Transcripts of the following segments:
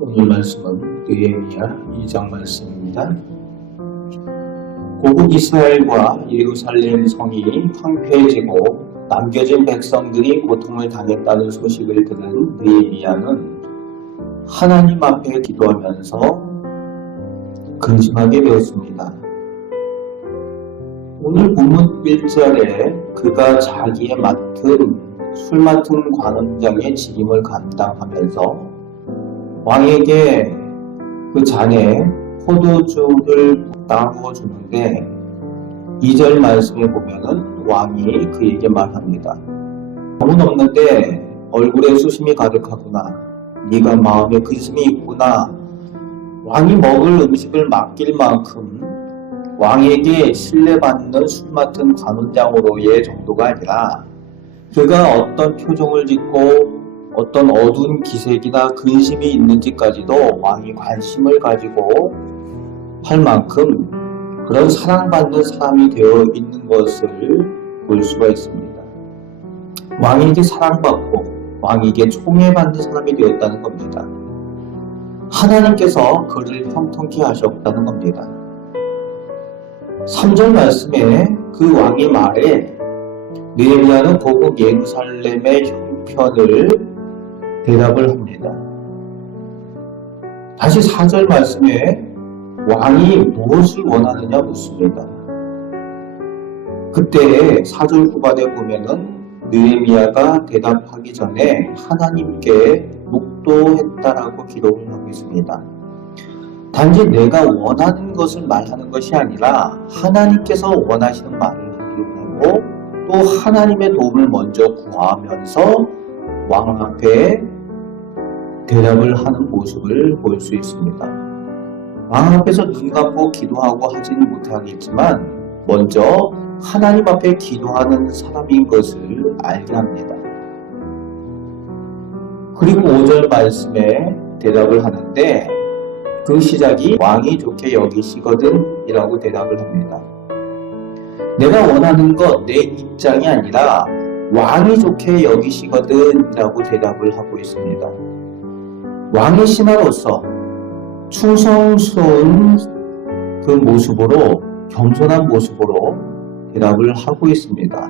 오늘 말씀은 느헤미야 2장 말씀입니다. 고국 이스라엘과 예루살렘 성이 황폐해지고 남겨진 백성들이 고통을 당했다는 소식을 들은 느헤미야는 하나님 앞에 기도하면서 근심하게 되었습니다. 오늘 본문 1절에 그가 자기의 술 맡은 관원장의 직임을 감당하면서 왕에게 그 잔에 포도주를 따르어 주는데 2절 말씀에 보면은 왕이 그에게 말합니다. 병은 없는데 얼굴에 수심이 가득하구나. 네가 마음에 근심이 있구나. 왕이 먹을 음식을 맡길 만큼 왕에게 신뢰받는 술 맡은 관원장으로의 정도가 아니라 그가 어떤 표정을 짓고 어떤 어두운 기색이나 근심이 있는지까지도 왕이 관심을 가지고 할 만큼 그런 사랑받는 사람이 되어 있는 것을 볼 수가 있습니다. 왕에게 사랑받고 왕에게 총애받는 사람이 되었다는 겁니다. 하나님께서 그를 형통케 하셨다는 겁니다. 3절 말씀에 그 왕의 말에 느헤미야는 고국 예루살렘의 형편을 대답을 합니다. 다시 4절 말씀에 왕이 무엇을 원하느냐 묻습니다. 그때 4절 후반에 보면은 느헤미야가 대답하기 전에 하나님께 묵도했다라고 기록을 하고 있습니다. 단지 내가 원하는 것을 말하는 것이 아니라 하나님께서 원하시는 말을 하기로 하고 또 하나님의 도움을 먼저 구하면서 왕 앞에 대답을 하는 모습을 볼 수 있습니다. 왕 앞에서 눈 감고 기도하고 하지는 못하겠지만 먼저 하나님 앞에 기도하는 사람인 것을 알게 합니다. 그리고 5절 말씀에 대답을 하는데 그 시작이 왕이 좋게 여기시거든 이라고 대답을 합니다. 내가 원하는 것 내 입장이 아니라 왕이 좋게 여기시거든 이라고 대답을 하고 있습니다. 왕의 신하로서 충성스러운 그 모습으로 겸손한 모습으로 대답을 하고 있습니다.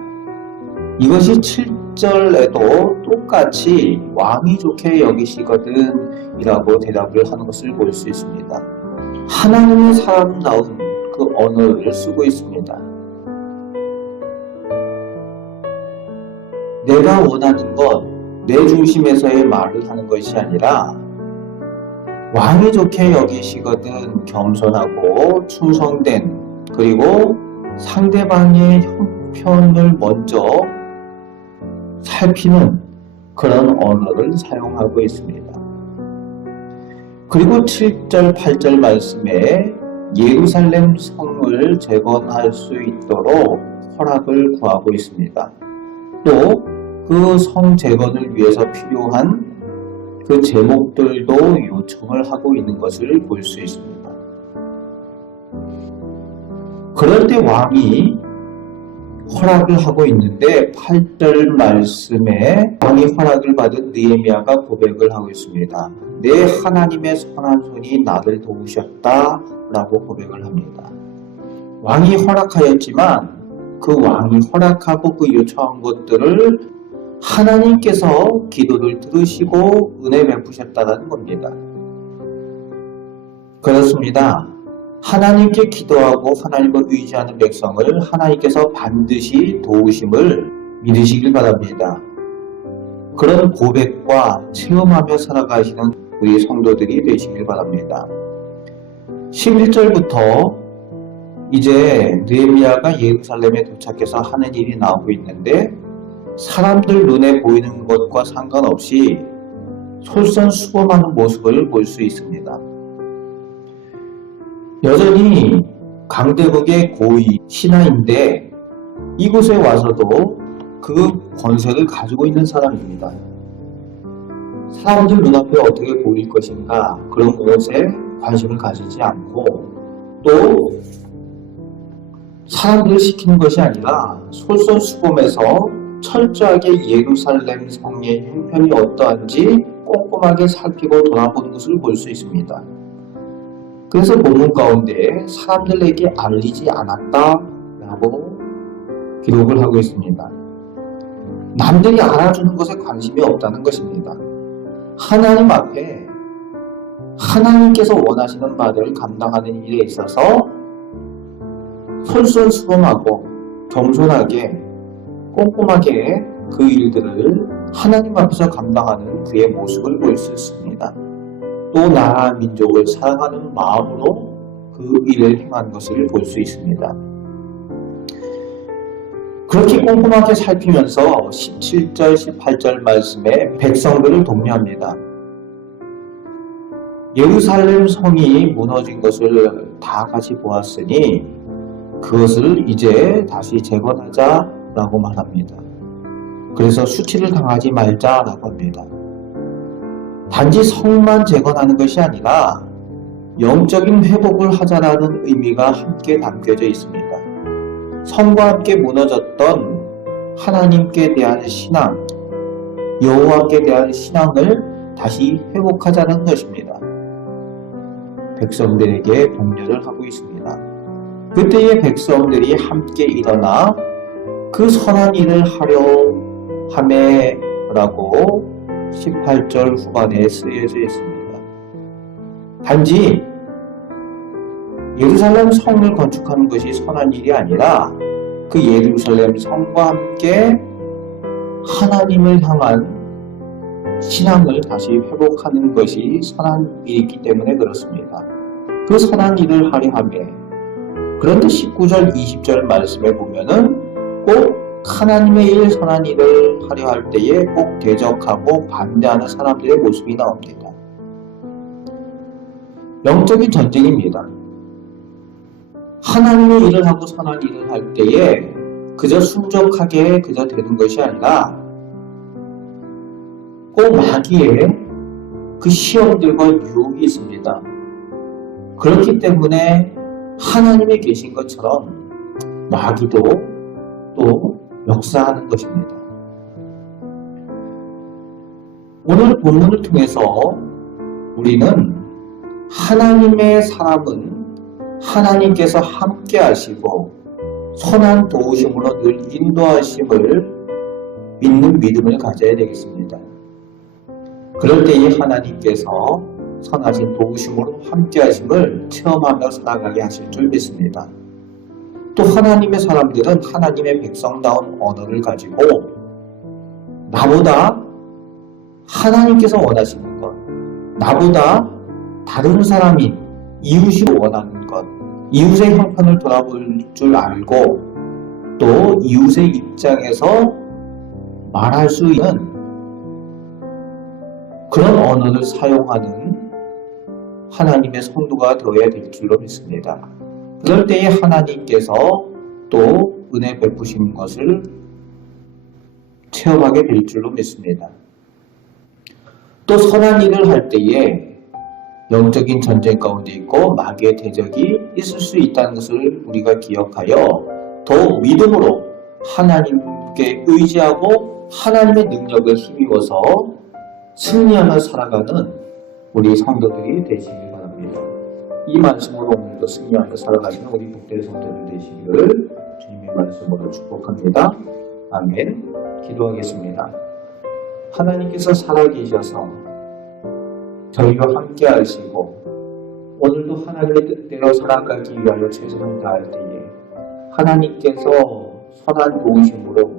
이것이 7절에도 똑같이 왕이 좋게 여기시거든 이라고 대답을 하는 것을 볼 수 있습니다. 하나님의 사람다운 그 언어를 쓰고 있습니다. 내가 원하는 것, 내 중심에서의 말을 하는 것이 아니라 왕이 좋게 여기시거든 겸손하고 충성된 그리고 상대방의 형편을 먼저 살피는 그런 언어를 사용하고 있습니다. 그리고 7절, 8절 말씀에 예루살렘 성을 재건할 수 있도록 허락을 구하고 있습니다. 또 그 성 재건을 위해서 필요한 그 제목들도 요청을 하고 있는 것을 볼 수 있습니다. 그럴 때 왕이 허락을 하고 있는데 8절 말씀에 왕이 허락을 받은 느헤미야가 고백을 하고 있습니다. 내 하나님의 선한 손이 나를 도우셨다 라고 고백을 합니다. 왕이 허락하였지만 그 왕이 허락하고 그 요청한 것들을 하나님께서 기도를 들으시고 은혜 베푸셨다는 겁니다. 그렇습니다. 하나님께 기도하고 하나님을 의지하는 백성을 하나님께서 반드시 도우심을 믿으시길 바랍니다. 그런 고백과 체험하며 살아가시는 우리 성도들이 되시길 바랍니다. 11절부터 이제 느헤미야가 예루살렘에 도착해서 하는 일이 나오고 있는데 사람들 눈에 보이는 것과 상관없이 솔선수범하는 모습을 볼 수 있습니다. 여전히 강대국의 고위 신하인데 이곳에 와서도 그 권세를 가지고 있는 사람입니다. 사람들 눈앞에 어떻게 보일 것인가 그런 것에 관심을 가지지 않고 또 사람들을 시키는 것이 아니라 솔선수범해서 철저하게 예루살렘 성의 형편이 어떠한지 꼼꼼히 꼼꼼하게 살피고 돌아보는 것을 볼 수 있습니다. 그래서 본문 가운데 사람들에게 알리지 않았다라고 기록을 하고 있습니다. 남들이 알아주는 것에 관심이 없다는 것입니다. 하나님 앞에 하나님께서 원하시는 바를 감당하는 일에 있어서 솔선수범하고 겸손하게 꼼꼼하게 그 일들을 하나님 앞에서 감당하는 그의 모습을 볼 수 있습니다. 또 나라 민족을 사랑하는 마음으로 그 일을 행한 것을 볼 수 있습니다. 그렇게 꼼꼼하게 살피면서 17절, 18절 말씀에 백성들을 독려합니다. 예루살렘 성이 무너진 것을 다 같이 보았으니 그것을 이제 다시 재건하자라고 말합니다. 그래서 수치를 당하지 말자라고 합니다. 단지 성만 재건하는 것이 아니라 영적인 회복을 하자라는 의미가 함께 담겨져 있습니다. 성과 함께 무너졌던 하나님께 대한 신앙, 여호와께 대한 신앙을 다시 회복하자는 것입니다. 백성들에게 독려를 하고 있습니다. 그때의 백성들이 함께 일어나 그 선한 일을 하려 하매라고 18절 후반에 쓰여져 있습니다. 단지 예루살렘 성을 건축하는 것이 선한 일이 아니라 그 예루살렘 성과 함께 하나님을 향한 신앙을 다시 회복하는 것이 선한 일이기 때문에 그렇습니다. 그 선한 일을 하려 하매 그런데 19절 20절 말씀에 보면은 꼭 하나님의 일 선한 일을 하려 할 때에 꼭 대적하고 반대하는 사람들의 모습이 나옵니다. 영적인 전쟁입니다. 하나님의 일을 하고 선한 일을 할 때에 그저 순적하게 그저 되는 것이 아니라 꼭 마귀의 그 시험들과 유혹이 있습니다. 그렇기 때문에 하나님이 계신 것처럼 마귀도 또 역사하는 것입니다. 오늘 본문을 통해서 우리는 하나님의 사람은 하나님께서 함께 하시고 선한 도우심으로 늘 인도하심을 믿는 믿음을 가져야 되겠습니다. 그럴 때에 하나님께서 선하신 도우심으로 함께 하심을 체험하며 살아가게 하실 줄 믿습니다. 또 하나님의 사람들은 하나님의 백성다운 언어를 가지고 나보다 하나님께서 원하시는 것, 나보다 다른 사람이 이웃이 원하는 것, 이웃의 형편을 돌아볼 줄 알고 또 이웃의 입장에서 말할 수 있는 그런 언어를 사용하는 하나님의 성도가 되어야 될 줄로 믿습니다. 그럴 때에 하나님께서 또 은혜 베푸신 것을 체험하게 될 줄로 믿습니다. 또 선한 일을 할 때에 영적인 전쟁 가운데 있고 마귀의 대적이 있을 수 있다는 것을 우리가 기억하여 더욱 믿음으로 하나님께 의지하고 하나님의 능력을 힘입어서 승리하며 살아가는 우리 성도들이 되시길 바랍니다. 이 말씀으로 오늘도 승리하며 살아가시는 우리 복된 성도들 되시기를 주님의 말씀으로 축복합니다. 아멘. 기도하겠습니다. 하나님께서 살아계셔서 저희와 함께 하시고 오늘도 하나님의 뜻대로 살아가기 위하여 최선을 다할 때에 하나님께서 선한 도우심으로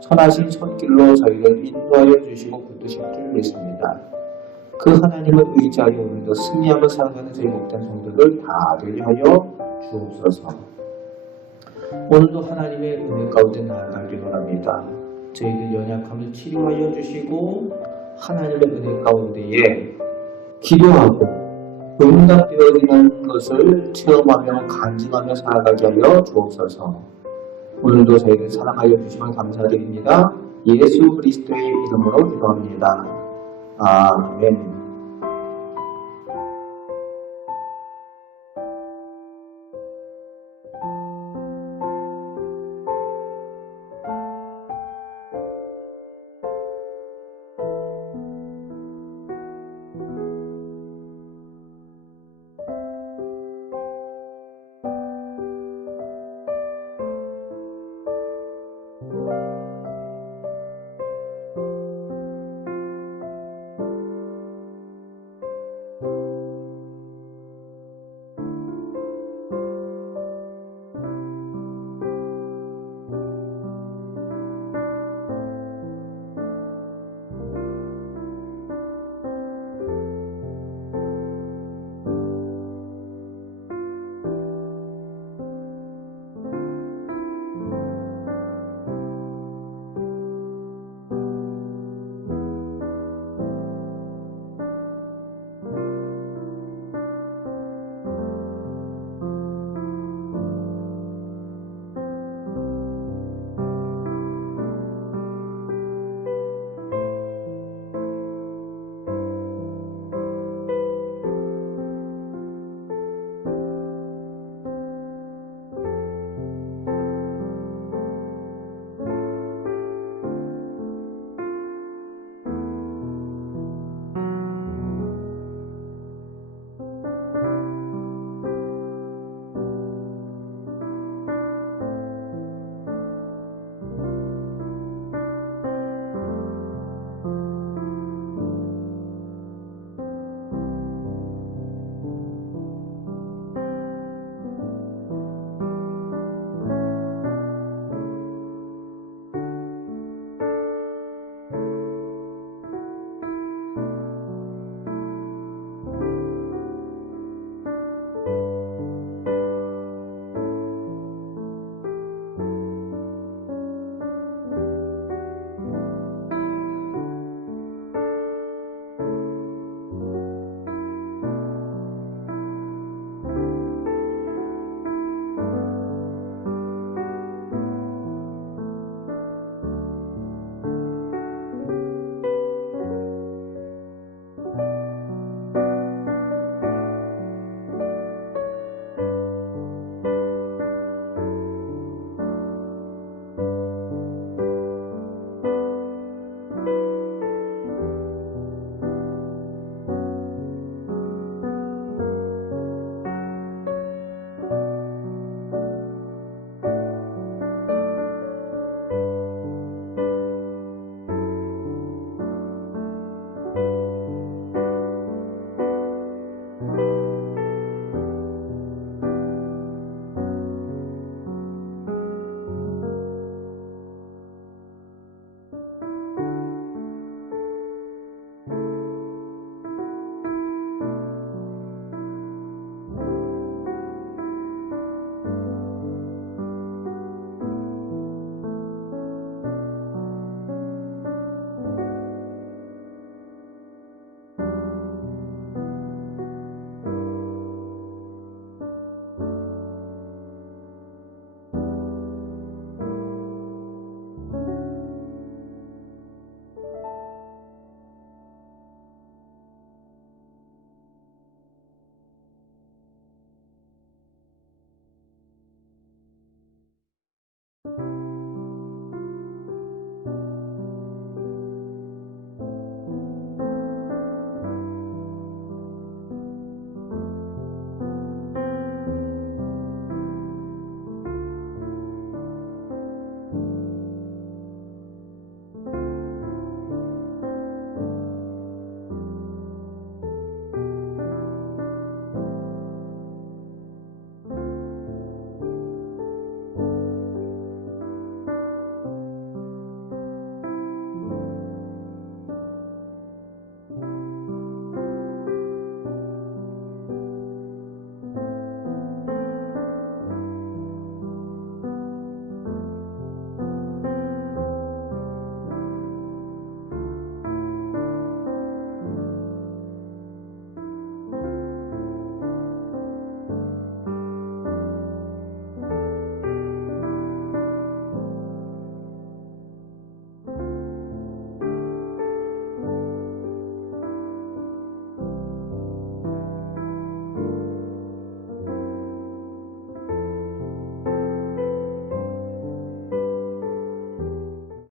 선하신 손길로 저희를 인도하여 주시고 붙드실 줄 믿습니다. 그 하나님을 의지하여 오늘도 승리하며 살아가는 저희 복된 성도들 다 되게 하여 주옵소서. 오늘도 하나님의 은혜 가운데 나아가길 원합니다. 저희들 연약함을 치료하여 주시고 하나님의 은혜 가운데에 기도하고 응답되어지는 것을 체험하며 간증하며 살아가게 하여 주옵소서. 오늘도 저희를 사랑하여 주시면 감사드립니다. 예수 그리스도의 이름으로 기도합니다. 아멘.